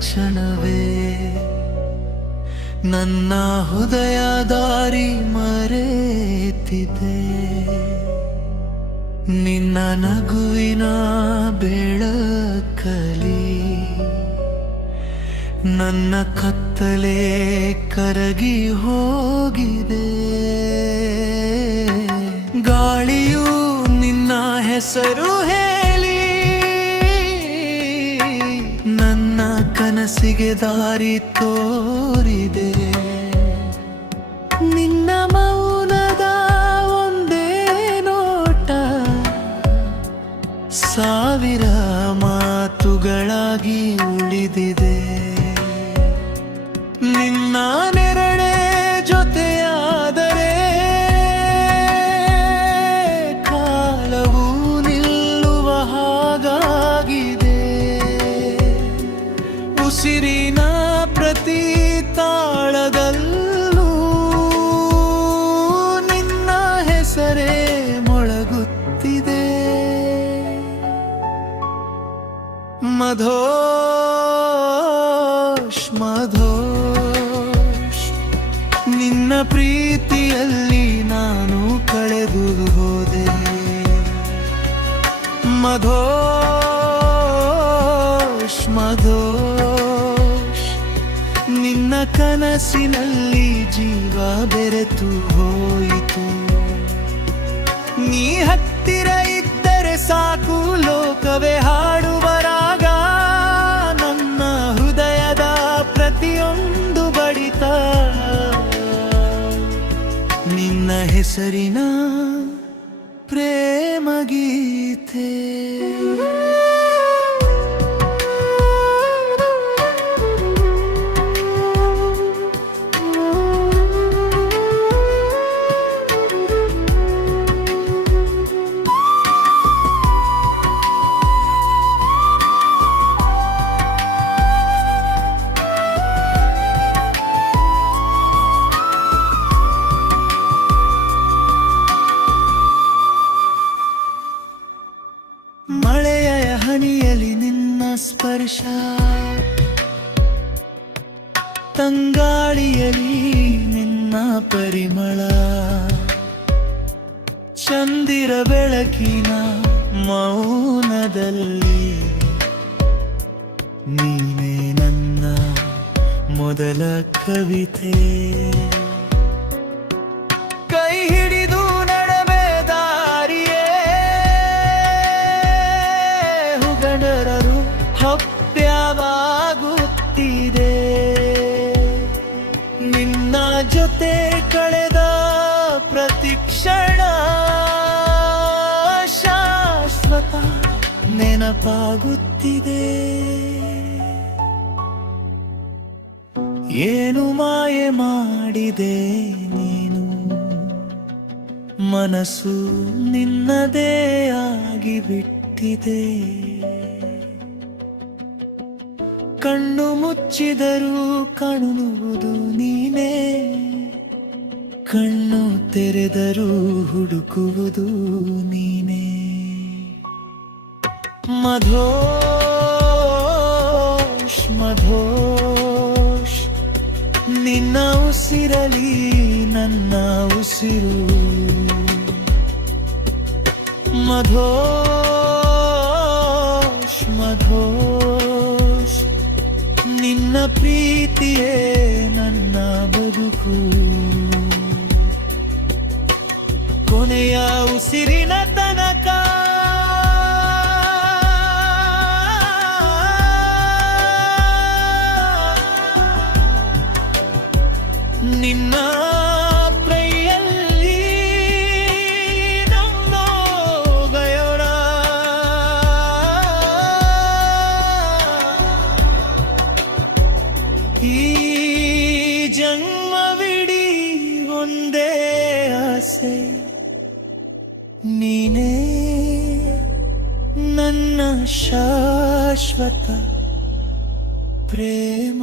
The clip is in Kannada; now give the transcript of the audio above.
ಕ್ಷಣವೇ ನನ್ನ ಹೃದಯ ದಾರಿ ಮರೆತಿದೆ. ನಿನ್ನ ನಗುವಿನ ಬೆಳಕಲಿ ನನ್ನ ಕತ್ತಲೆ ಕರಗಿ ಹೋಗಿದೆ. ಗಾಳಿಯು ನಿನ್ನ ಹೆಸರು ಹೇಳಿ ನನ್ನ ಕನಸಿಗೆ ದಾರಿ ತೋರಿದೆ. ನಿನ್ನ ಮೌನದ ಒಂದೇ ನೋಟ ಸಾವಿರ ಮಾತುಗಳಾಗಿ ಉಳಿದಿದೆ. ನಿನ್ನ ನೆರಳೆ ಜೊತೆಯಾದರೆ ಕಾಲವು ನಿಲ್ಲುವ ಹಾಗಾಗಿದೆ. ಉಸಿರಿನ ಪ್ರತಿ ತಾಳದಲ್ಲೂ ನಿನ್ನ ಹೆಸರೇ ಮೊಳಗುತ್ತಿದೆ. ಮಧೋಷ್ ಮಧೋಷ್, ನಿನ್ನ ಪ್ರೀತಿಯಲ್ಲಿ ನಾನು ಕಳೆದು ಹೋದೆ. ಮಧೋಷ್ ಮಧೋಷ್, ನಿನ್ನ ಕನಸಿನಲ್ಲಿ ಜೀವ ಬೆರೆತು ಹೋಯಿತು. ನೀ ಹತ್ತಿರ ಇದ್ದರೆ ಸಾಕು ಲೋಕವೇ ಹಾಡುವ ರಾಗ. ನನ್ನ ಹೃದಯದ ಪ್ರತಿಯೊಂದು ಬಡಿತ ನಿನ್ನ ಹೆಸರಿನ ಪ್ರೇಮ ಗೀತೆ. ಮಳೆಯ ಹನಿಯಲಿ ನಿನ್ನ ಸ್ಪರ್ಶ, ತಂಗಾಳಿಯಲಿ ನಿನ್ನ ಪರಿಮಳ, ಚಂದಿರ ಬೆಳಕಿನ ಮೌನದಲ್ಲಿ ನೀನೇ ನನ್ನ ಮೊದಲ ಕವಿತೆ. ಕೈ ಹಿಡಿದು ನಡೆವೆ ದಾರಿಯೇ ಹುಗಡರರು ಹವ್ಯವಾಗುತ್ತಿದೆ. ನಿನ್ನ ಜೊತೆ ಕಳೆದ ಪ್ರತಿಕ್ಷಣ ಶಾಶ್ವತ ನೆನಪಾಗುತ್ತಿದೆ. ಏನು ಮಾಯೆ ಮಾಡಿದೆ ನೀನು, ಮನಸ್ಸು ನಿನ್ನದೇ ಆಗಿಬಿಟ್ಟಿದೆ. ಕಣ್ಣು ಮುಚ್ಚಿದರೂ ಕಾಣುವುದು ನೀನೇ, ಕಣ್ಣು ತೆರೆದರೂ ಹುಡುಕುವುದು ನೀನೇ. ಮಧೋಷ್ ಮಧೋಷ್, ನಿನ್ನ ಉಸಿರಲಿ ನನ್ನ ಉಸಿರು. ಮಧೋಷ್ ಮಧೋಷ್, ನಿನ್ನ ಪ್ರೀತಿಯೇ ನನ್ನ ಬದುಕು. ಕೊನೆಯ ಉಸಿರಿನ ತನಕ ನಿನ್ನ ಪ್ರಿಯಲ್ಲಿ ನಮ್ಮೋಗಯೋಣ. ಈ ಜನ್ಮವಿಡೀ ಒಂದೇ ಆಸೆ, ನೀನೇ ನನ್ನ ಶಾಶ್ವತ ಪ್ರೇಮ.